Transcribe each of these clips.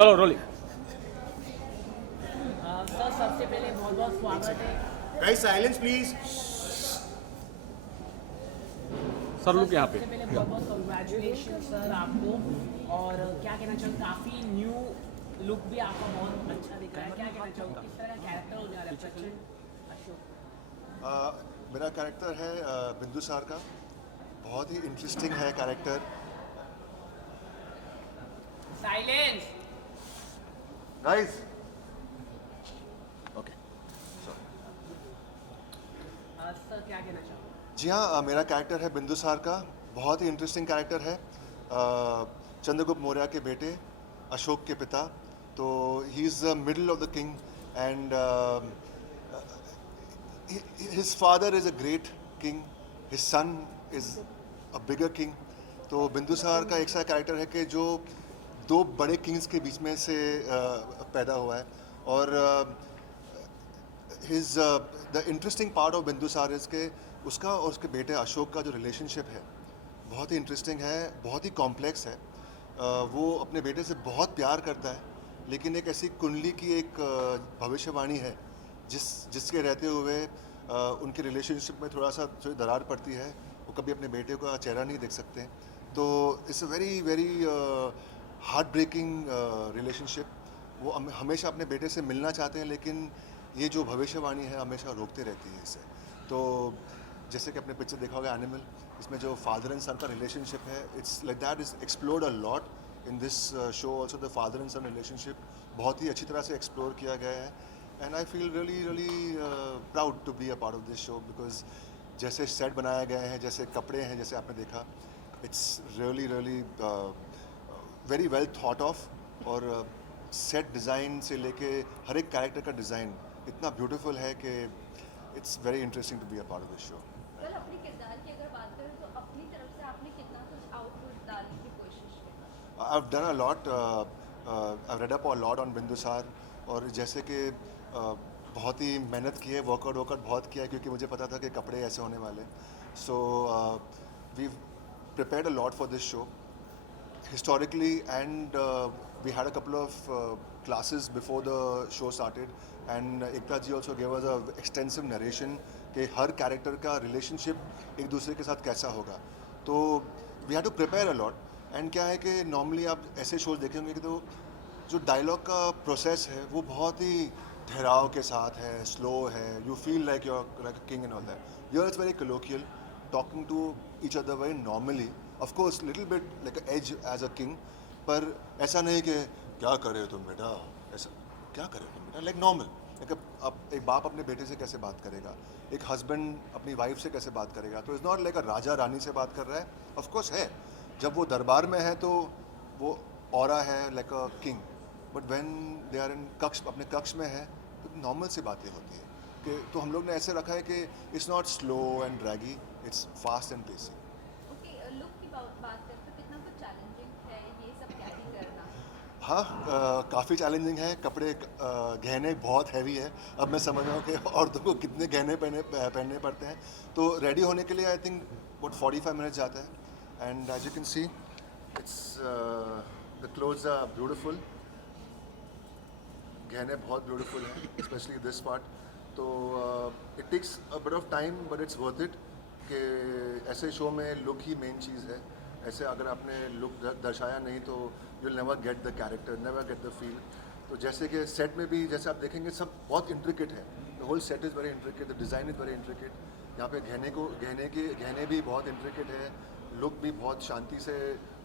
चलो rolling. Sir सबसे पहले बहुत बहुत स्वागत है। Guys silence please. Sir look यहाँ पे। सबसे पहले बहुत बहुत कंग्रेचुलेशन सर आपको। और क्या कहना चाहूँ, काफ़ी न्यू लुक भी आपका बहुत अच्छा दिख रहा है। क्या कहना चाहूँ, किस तरह का कैरेक्टर होने वाला है प्रचंड अशोक? मेरा कैरेक्टर है बिंदुसार का। बहुत ही इंटरेस्टिंग है character. Silence. Guys okay sir क्या कहना चाहूँ? जी हाँ, मेरा कैरेक्टर है बिंदुसार का। बहुत ही इंटरेस्टिंग कैरेक्टर है। चंद्रगुप्त मौर्य के बेटे, अशोक के पिता। तो he is the middle of the king and his father is a great king, his son is a bigger king. तो बिंदुसार का एक सा कैरेक्टर है कि जो दो बड़े किंग्स के बीच में से पैदा हुआ है। और his the interesting part of Bindusar is के उसका और उसके बेटे अशोक का जो रिलेशनशिप है बहुत ही इंटरेस्टिंग है, बहुत ही कॉम्प्लेक्स है। वो अपने बेटे से बहुत प्यार करता है, लेकिन एक ऐसी कुंडली की एक भविष्यवाणी है जिसके रहते हुए उनके रिलेशनशिप में थोड़ा सा जो दरार पड़ती है। वो कभी अपने बेटे का चेहरा नहीं देख सकते। तो it's a very very heart breaking relationship. वो हमेशा अपने बेटे से मिलना चाहते हैं, लेकिन ये जो भविष्यवाणी है हमेशा रोकते रहती है इसे। तो जैसे कि अपने पिक्चर देखा होगा एनिमल, इसमें जो फादर एंड सन का रिलेशनशिप है, it's like that is explored a lot in this show also. The father and son relationship बहुत ही अच्छी तरह से एक्सप्लोर किया गया है। And I feel really proud to be a part of this show, because जैसे सेट बनाया गया है, जैसे कपड़े हैं, जैसे आपने देखा, it's really really very well thought of. और सेट डिज़ाइन से लेके हर एक कैरेक्टर का डिज़ाइन इतना ब्यूटीफुल है कि it's very interesting to be a part of this show. कल अपने किरदार की अगर बात करें तो अपनी तरफ से आपने कितना कुछ आउटपुट डालने की कोशिश की? I've done a lot. I've read up a lot on Bindusara. और जैसे कि बहुत ही मेहनत की है, वर्कआउट बहुत किया है, क्योंकि मुझे पता था कि कपड़े ऐसे होने वाले। So we prepared a lot for this show historically, and we had a couple of classes before the show started, and Ekta ji also gave us a extensive narration कि हर कैरेक्टर का रिलेशनशिप एक दूसरे के साथ कैसा होगा। तो we have to prepare a lot. And क्या है कि नॉर्मली आप ऐसे शोज देखे होंगे कि तो जो डायलॉग का प्रोसेस है वो बहुत ही ठहराव के साथ है, स्लो है, you feel like you're like a king and all that. Here it's very colloquial, talking to each other very normally, of course little bit like as as a king, पर ऐसा नहीं कि क्या कर रहे हो तुम बेटा, ऐसा क्या कर रहे हो तुम बेटा, लाइक नॉर्मल। अब एक बाप अपने बेटे से कैसे बात करेगा, एक हस्बैंड अपनी वाइफ से कैसे बात करेगा। तो इट्स नॉट लाइक अ राजा रानी से बात कर रहा है, ऑफ कोर्स है, जब वो दरबार में है तो वो ऑरा है like a king, but when they are in कक्ष, अपने कक्ष में है, तो नॉर्मल सी बातें होती हैं कि तो हम लोग ने ऐसे रखा है कि it's not slow and draggy, it's fast and pacy. Okay, look की बात करें तो कितना कुछ चैलेंजिंग है ये सब कैरी करना? हाँ, काफ़ी चैलेंजिंग है। कपड़े गहने बहुत हैवी है। अब मैं समझ रहा हूँ कि औरतों को कितने गहने पहनने पड़ते हैं। तो रेडी होने के लिए आई थिंक अबाउट 45 मिनट्स जाता है। And as you can see it's the clothes are beautiful. गहने बहुत ब्यूटीफुल हैं, स्पेशली दिस पार्ट। तो it takes a bit of time, but it's worth it. कि ऐसे शो में लुक ही मेन चीज़ है। ऐसे अगर आपने लुक दर्शाया नहीं तो you will never get the character, never get the feel. तो जैसे कि सेट में भी जैसे आप देखेंगे सब बहुत इंट्रिकेट है। The whole set is very intricate, the design is very intricate. यहाँ पे गहने भी बहुत इंट्रिकेट है, लुक भी बहुत शांति से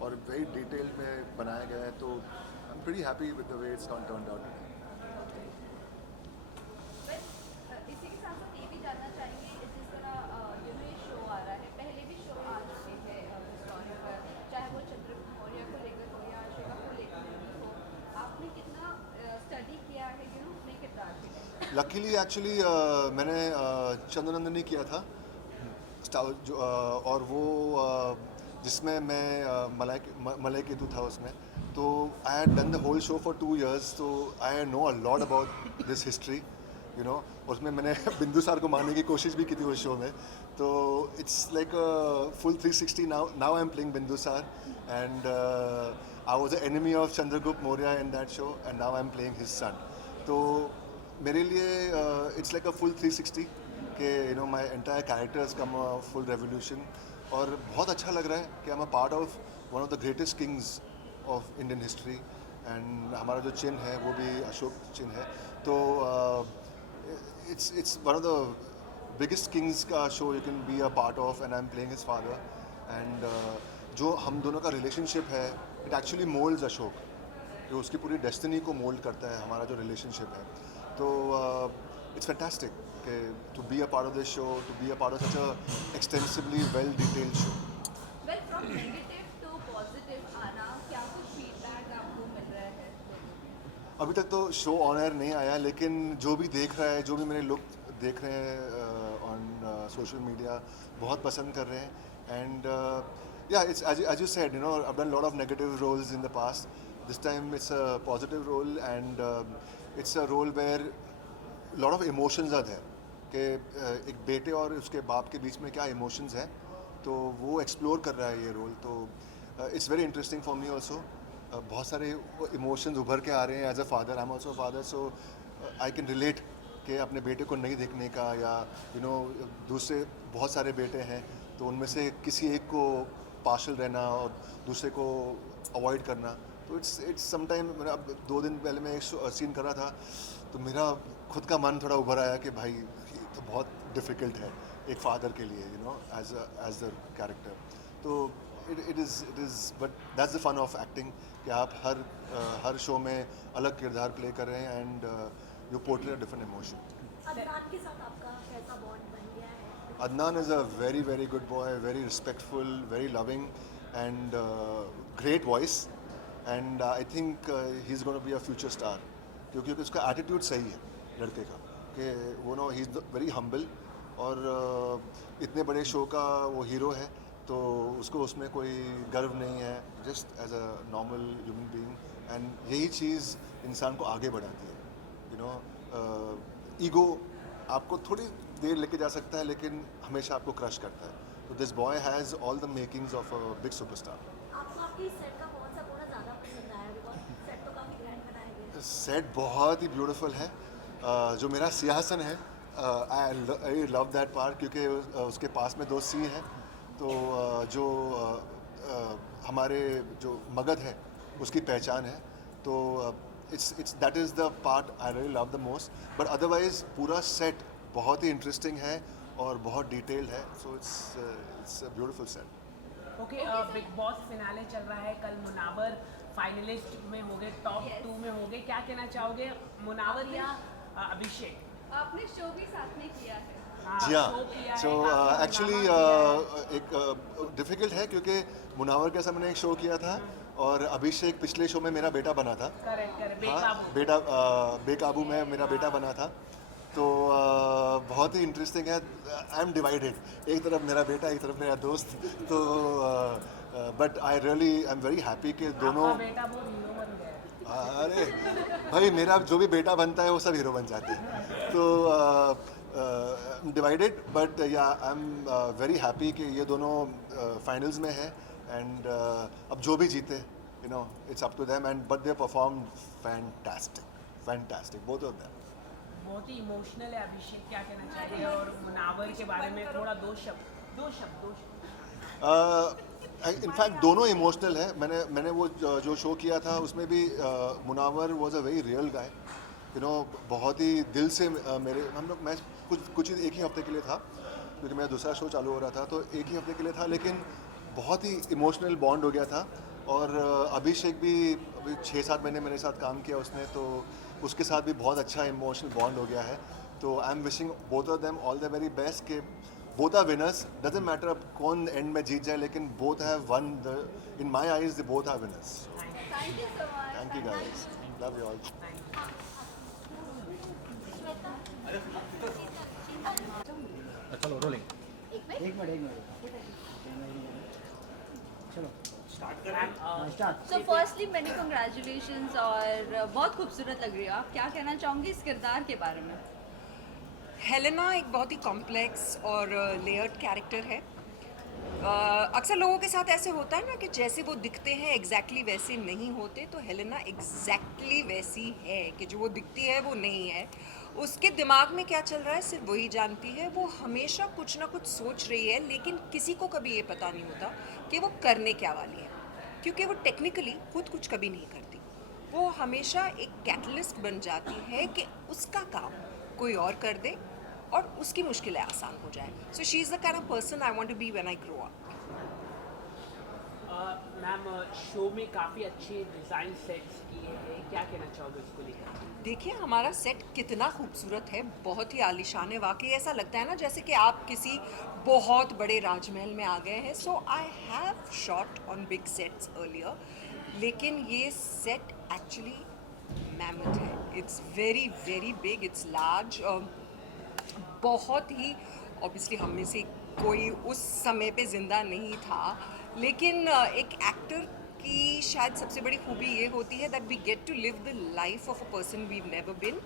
और वेरी डिटेल में बनाया गया है। तो I am pretty happy with the way it's turned out. इसी के साथ साथ ये भी जानना चाहेंगे, जिस तरह ये शो आ रहा है, पहले भी शो आ चुके हैं डिस्कॉन पर, चाहे वो चंद्रगुप्त मौर्य को लेकर हो या अशोका को लेकर हो, आपने कितना स्टडी किया है अपने किरदार के लिए? लकीली एक्चुअली मैंने चंद्रनंदनी किया था और वो जिसमें मैं मलय केतु था उसमें। तो I had done the whole show for 2 years, तो I know a lot about this history, you know. उसमें मैंने बिंदुसार को मारने की कोशिश भी की थी उस शो में। तो it's like full 360 now I am playing Bindusar. And I was the enemy of Chandragupta Maurya in that show, and now I'm playing his son. तो मेरे लिए it's like a full 360 कि my entire character has come a full revolution, और बहुत अच्छा लग रहा है कि I'm a part of one of the greatest kings of Indian history, and हमारा जो चिन्ह है वो भी अशोक चिन्ह है. तो it's one of the biggest kings का show you can be a part of, and I'm playing his father. And जो हम दोनों का relationship है, it actually molds अशोक, जो उसकी पूरी डेस्टिनी को मोल्ड करता है हमारा जो रिलेशनशिप है. तो इट्स फैंटास्टिक कि to be a part of this show, to be a part of such a extensively well detailed show. Well from negative to positive आना, क्या कुछ फीडबैक आपको मिल रहा है? अभी तक तो शो ऑन एयर नहीं आया, लेकिन जो भी देख रहा है, जो भी मेरे लोग देख रहे हैं ऑन सोशल मीडिया, बहुत पसंद कर रहे हैं. And yeah, it's as you said, I've done a lot of negative roles in the past. This time it's a positive role, and it's a role where a lot of emotions are there. कि एक बेटे और उसके बाप के बीच में क्या emotions हैं, तो वो explore कर रहा है ये role. तो it's very interesting for me also. बहुत सारे emotions उभर के आ रहे हैं. As a father, I'm also a father, so I can relate कि अपने बेटे को नहीं देखने का, या दूसरे बहुत सारे बेटे हैं, तो उनमें से किसी एक को पार्शल रहना और दूसरे को अवॉइड करना. तो इट्स समटाइम. अब 2 दिन पहले मैं एक सीन कर रहा था, तो मेरा खुद का मन थोड़ा उभर आया कि भाई ये तो बहुत डिफ़िकल्ट है एक फादर के लिए, एज द कैरेक्टर. तो it is but that's the fun of acting कि आप हर शो में अलग किरदार प्ले कर रहे हैं, and you portray a different emotion. Adnan के साथ आपका कैसा बॉन्ड बन गया है? Adnan is a very, very good boy, very respectful, very loving, and great voice. And I think he's going to be a future star. क्योंकि उसका attitude सही है लड़के का, कि वो he's very humble, और इतने बड़े शो का वो हीरो है, तो उसको उसमें कोई गर्व नहीं है, just as a normal human being. And यही चीज़ इंसान को आगे बढ़ाती है. ईगो आपको थोड़ी देर लेके जा सकता है, लेकिन हमेशा आपको क्रश करता है. तो this boy has all the makings of a big superstar. आपको आपकी सेट का कौन सा कोना ज़्यादा पसंद आया? बिकॉज सेट तो काफ़ी ग्रैंड बनाए गए. सेट बहुत ही ब्यूटीफुल है. जो मेरा सिंहासन है, आई लव दैट पार्ट, क्योंकि उसके पास में 2 सिंह हैं. तो जो हमारे जो मगध है उसकी पहचान है. तो it's that is the part I really love the most. But otherwise पूरा set बहुत ही इंटरेस्टिंग है और बहुत डिटेल्ड है. So it's a beautiful set. Okay, big boss finale चल रहा है. कल मुनावर फाइनलिस्ट में हो गए, टॉप 2 में हो गए. क्या कहना चाहोगे, मुनावर या अभिषेक? आपने शो भी साथ में किया है. जी हाँ. सो एक्चुअली एक डिफ़िकल्ट है, क्योंकि मुनावर के साथ मैंने एक शो किया था, और अभिषेक पिछले शो में मेरा बेटा बना था. करेक्ट. हाँ, बेटा बेकाबू में मेरा बेटा बना था. तो बहुत ही इंटरेस्टिंग है. आई एम डिवाइडेड, एक तरफ मेरा बेटा, एक तरफ मेरा दोस्त. तो but I am very happy कि दोनों. बेटा वो हीरो बन गया. अरे भाई, मेरा जो भी बेटा बनता है वो सब हीरो बन जाते हैं. तो डिवाइडेड, बट या आई एम वेरी हैप्पी कि ये दोनों फाइनल्स में है. एंड अब जो भी जीते, it's up to them. And but they perform fantastic both of them. बहुत ही इमोशनल है अभिषेक. क्या कहना चाहिए, और मुनावर के बारे में थोड़ा दो शब्द. इनफैक्ट दोनों इमोशनल है. मैंने वो जो शो किया था उसमें भी Munawar was a very real guy. बहुत ही दिल से मैं कुछ एक ही हफ्ते के लिए था, क्योंकि मेरा दूसरा शो चालू हो रहा था, तो एक ही हफ्ते के लिए था, लेकिन बहुत ही इमोशनल बॉन्ड हो गया था. और अभिषेक भी अभी 6-7 महीने मेरे साथ काम किया उसने, तो उसके साथ भी बहुत अच्छा इमोशनल बॉन्ड हो गया है. तो I am wishing both of them all the very best. के both are winners. Doesn't matter अब कौन एंड में जीत जाए, लेकिन both have won. In my eyes they both are winners. Thank you so much. Thank you guys. Love you all. चलो rolling. एक minute चलो start. So firstly many congratulations, और बहुत खूबसूरत लग रही हो आप. क्या कहना चाहूँगी इस किरदार के बारे में? हेलेना एक बहुत ही कॉम्प्लेक्स और लेयर्ड कैरेक्टर है. अक्सर लोगों के साथ ऐसे होता है ना कि जैसे वो दिखते हैं एग्जैक्टली वैसे नहीं होते, तो हेलेना एग्जैक्टली वैसी है कि जो वो दिखती है वो नहीं है। उसके दिमाग में क्या चल रहा है सिर्फ वही जानती है। वो हमेशा कुछ ना कुछ सोच रही है, लेकिन किसी को कभी ये पता नहीं होता कि वो करने क्या वाली है, क्योंकि वो टेक्निकली खुद कुछ कभी नहीं करती। वो हमेशा एक कैटलिस्ट बन जाती है कि उसका काम कोई और कर दे और उसकी मुश्किलें आसान हो जाए। So she is the kind of person I want to be when I grow up. Ma'am show में काफ़ी अच्छे डिज़ाइन सेट्स किए हैं, क्या कहना चाहोगे उसको लेकर? देखिए हमारा सेट कितना खूबसूरत है, बहुत ही आलीशान है। वाकई ऐसा लगता है ना जैसे कि आप किसी बहुत बड़े राजमहल में आ गए हैं। So I have shot on big sets earlier, लेकिन ये सेट एक्चुअली मैमथ है। It's very very big, it's large, बहुत ही ऑब्वियसली हम में से कोई उस समय पे ज़िंदा नहीं था, लेकिन एक एक्टर की शायद सबसे बड़ी खूबी ये होती है that we get to live the life of a person we never been.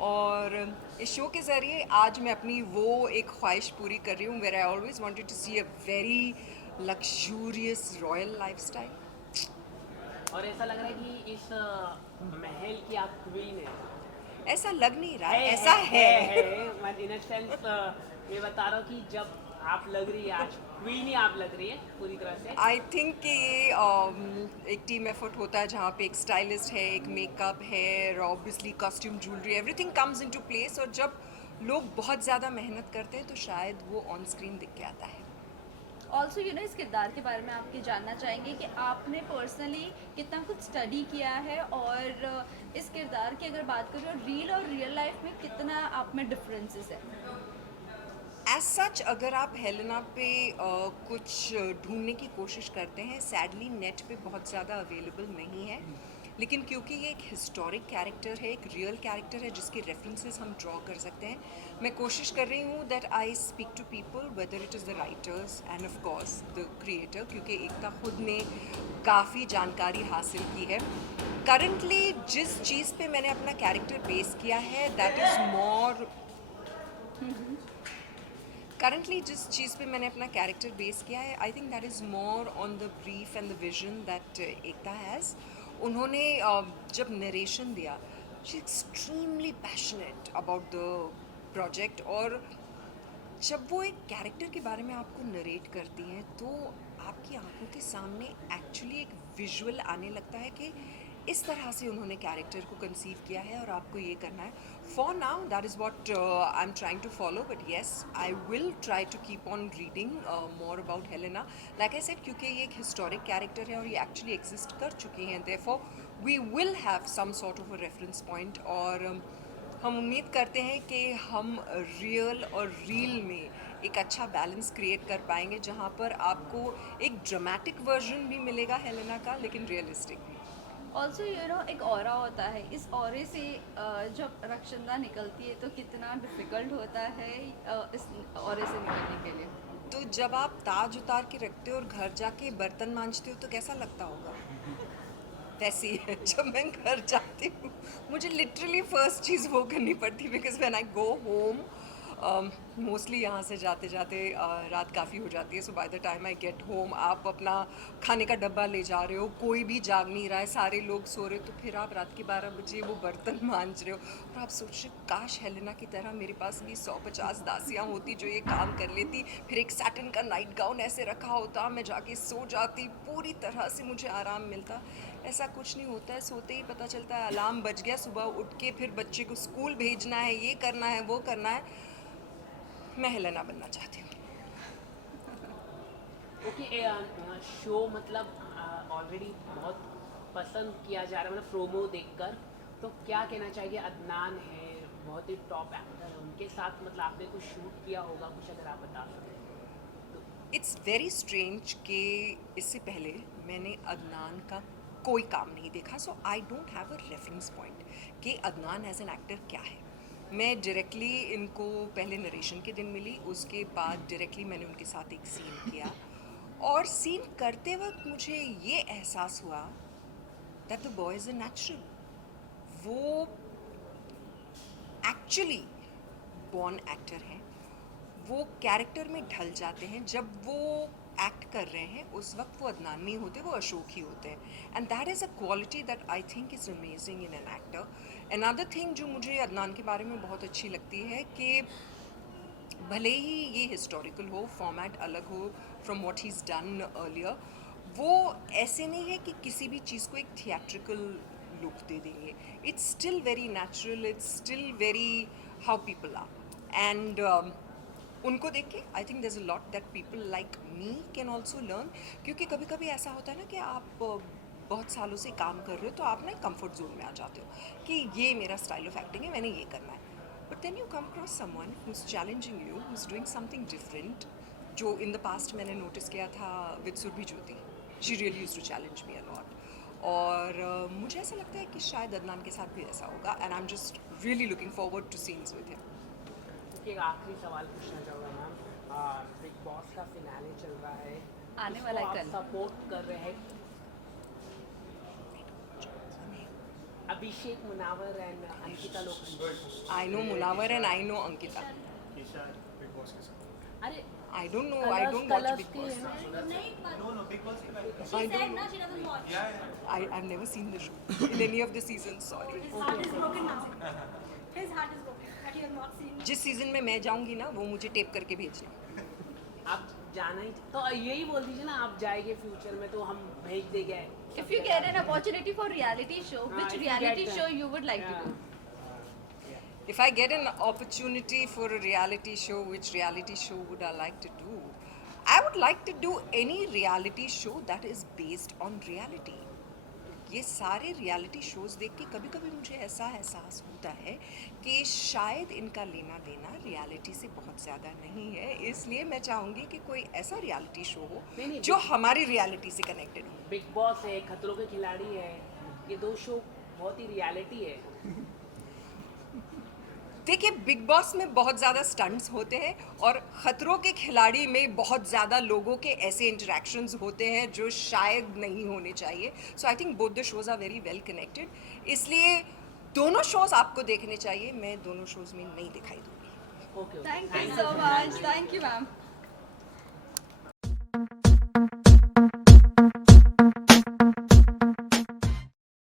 और इस शो के ज़रिए आज मैं अपनी वो एक ख्वाहिश पूरी कर रही हूँ, where I always wanted to see a very luxurious royal lifestyle. और ऐसा लग रहा है कि इस महल की आप क्वीन है। ऐसा लग नहीं रहा है, ऐसा है। इन सेंस मैं बता रहा हूँ कि जब आप लग रही है आज क्वीन ही आप लग रही है पूरी तरह से। आई थिंक कि ये एक टीम एफर्ट होता है जहाँ पे एक स्टाइलिस्ट है, एक मेकअप है, obviously costume, jewellery, everything comes into place. और जब लोग बहुत ज़्यादा मेहनत करते हैं तो शायद वो ऑन स्क्रीन दिख के आता है। ऑल्सो इस किरदार के बारे में आपके जानना चाहेंगे कि आपने पर्सनली कितना कुछ स्टडी किया है, और इस किरदार की अगर बात करें रील और रियल लाइफ में कितना आप में डिफरेंसेस है? एज सच अगर आप हेलेना पे कुछ ढूंढने की कोशिश करते हैं, सैडली नेट पे बहुत ज़्यादा अवेलेबल नहीं है। लेकिन क्योंकि ये एक हिस्टोरिक कैरेक्टर है, एक रियल कैरेक्टर है जिसके रेफरेंसेस हम ड्रॉ कर सकते हैं, मैं कोशिश कर रही हूँ that I speak to people whether it is the writers and of course the creator, क्योंकि एकता खुद ने काफ़ी जानकारी हासिल की है। करंटली जिस चीज़ पे मैंने अपना कैरेक्टर बेस किया है दैट इज़ मोर करंटली जिस चीज़ पे मैंने अपना कैरेक्टर बेस किया है, I think that is more on the brief and the vision that Ekta has. उन्होंने जब नरेशन दिया, she extremely passionate about the project, और जब वो एक कैरेक्टर के बारे में आपको नरेट करती हैं तो आपकी आंखों के सामने एक्चुअली एक विजुअल आने लगता है कि इस तरह से उन्होंने कैरेक्टर को कंसीव किया है और आपको ये करना है। For now that is what I am trying to follow, but yes I will try to keep on reading more about Helena, like I said, क्योंकि ये एक हिस्टोरिक कैरेक्टर है और ये एक्चुअली एग्जिस्ट कर चुकी हैं। Therefore we will have some sort of a reference point, और हम उम्मीद करते हैं कि हम रियल और रील में एक अच्छा बैलेंस क्रिएट कर पाएंगे, जहाँ पर आपको एक ड्रामेटिक वर्जन भी मिलेगा हेलेना का, लेकिन रियलिस्टिक भी। ऑल्सो एक ऑरा होता है, इस ऑरे से जब रक्षंदा निकलती है तो कितना डिफ़िकल्ट होता है इस ऑरे से निकलने के लिए? तो जब आप ताज उतार के रखते हो और घर जाके बर्तन मांजते हो तो कैसा लगता होगा? वैसे ही है, जब मैं घर जाती हूँ मुझे लिटरली फर्स्ट चीज़ वो करनी पड़ती है, because when I go home, mostly यहाँ से जाते जाते रात काफ़ी हो जाती है। So by the time I get home, आप अपना खाने का डब्बा ले जा रहे हो, कोई भी जाग नहीं रहा है, सारे लोग सो रहे हो, तो फिर आप रात के 12 बजे वो बर्तन मांज रहे हो और आप सोच रहे हो काश हेलेना की तरह मेरे पास भी 150 दासियाँ होती जो ये काम कर लेती, फिर एक सैटिन का नाइट गाउन ऐसे रखा होता, मैं जाके सो जाती, पूरी तरह से मुझे आराम मिलता। ऐसा कुछ नहीं होता है, सोते ही पता चलता है अलार्म बज गया, सुबह उठ के फिर बच्चे को स्कूल भेजना है, ये करना है, वो करना है। मैं हेलेना बनना चाहती हूँ। ओके, शो मतलब ऑलरेडी बहुत पसंद किया जा रहा है, मतलब प्रोमो देखकर, तो क्या कहना चाहिए? अदनान है, बहुत ही टॉप एक्टर है, उनके साथ मतलब आपने कुछ शूट किया होगा, कुछ अगर आप बता सकें। इट्स वेरी स्ट्रेंज कि इससे पहले मैंने अदनान का कोई काम नहीं देखा, so I don't have a reference point कि अदनान एज एन एक्टर क्या है। मैं डायरेक्टली इनको पहले नरेशन के दिन मिली, उसके बाद डायरेक्टली मैंने उनके साथ एक सीन किया, और सीन करते वक्त मुझे ये एहसास हुआ that the boy is a natural. वो एक्चुअली बॉर्न एक्टर हैं, वो कैरेक्टर में ढल जाते हैं। जब वो एक्ट कर रहे हैं उस वक्त वो अदनान नहीं होते, वो अशोक ही होते हैं. And that is a quality that I think is amazing in an actor. Another thing जो मुझे अदनान के बारे में बहुत अच्छी लगती है कि भले ही ये हिस्टोरिकल हो, फॉर्मेट अलग हो from what he is done earlier, वो ऐसे नहीं है कि किसी भी चीज़ को एक थिएट्रिकल लुक दे देंगे. It's still very natural, it's still very how people are. And उनको देख के I think there is a lot that people like me can also learn. क्योंकि कभी कभी ऐसा होता है ना कि आप बहुत सालों से काम कर रहे हो तो आप ना कंफर्ट जोन में आ जाते हो कि ये मेरा स्टाइल ऑफ एक्टिंग है, मैंने ये करना है. But then you come across someone who is challenging you, who is doing something different. जो इन द पास्ट मैंने नोटिस किया था with Surbhi Jyoti, she really used to challenge me a lot. और मुझे ऐसा लगता है कि शायद अदनान के साथ भी ऐसा होगा. And I am just really looking forward to scenes with him. एक आखिरी सवाल पूछना चाहूँगा मैम. बिग बॉस का फिनाले चल रहा है, आने वाला है आप कल. सपोर्ट कर रहे हैं Abhishek Munawar and Ankita Lokhande. I know Munawar and I know Ankita. Isha Bigg Boss के साथ. अरे I don't know. I don't watch Big Boss. नहीं but बिग बॉस के बारे में. she said na she doesn't watch. I've never seen the show in any of the seasons. Sorry. His heart is broken now. His heart is broken that you have not seen. जिस season में मैं जाऊंगी ना वो मुझे tape करके भेजना. आप जाना ही तो यही बोल दीजिए ना, आप जाएंगे फ्यूचर में तो हम भेज देंगे. If you get an opportunity for reality show, which if you reality get show you would like to do? If I get an opportunity for a reality show, which reality show would I like to do? I would like to do any reality show that is based on reality. ये सारे reality shows देख के कभी कभी मुझे ऐसा एहसास होता है कि शायद इनका लेना देना रियलिटी से बहुत ज़्यादा नहीं है. इसलिए मैं चाहूँगी कि कोई ऐसा रियलिटी शो हो नहीं, जो हमारी रियलिटी से कनेक्टेड हो. बिग बॉस है, खतरों के खिलाड़ी है, ये दो शो बहुत ही रियलिटी है. देखिए बिग बॉस में बहुत ज़्यादा स्टंट्स होते हैं और ख़तरों के खिलाड़ी में बहुत ज़्यादा लोगों के ऐसे इंटरेक्शंस होते हैं जो शायद नहीं होने चाहिए. So I think both the shows are very well connected. इसलिए दोनों शोज़ आपको देखने चाहिए. मैं दोनों शोज़ में नहीं दिखाई दूँगी. Okay. Thank you so much. Thank you, ma'am.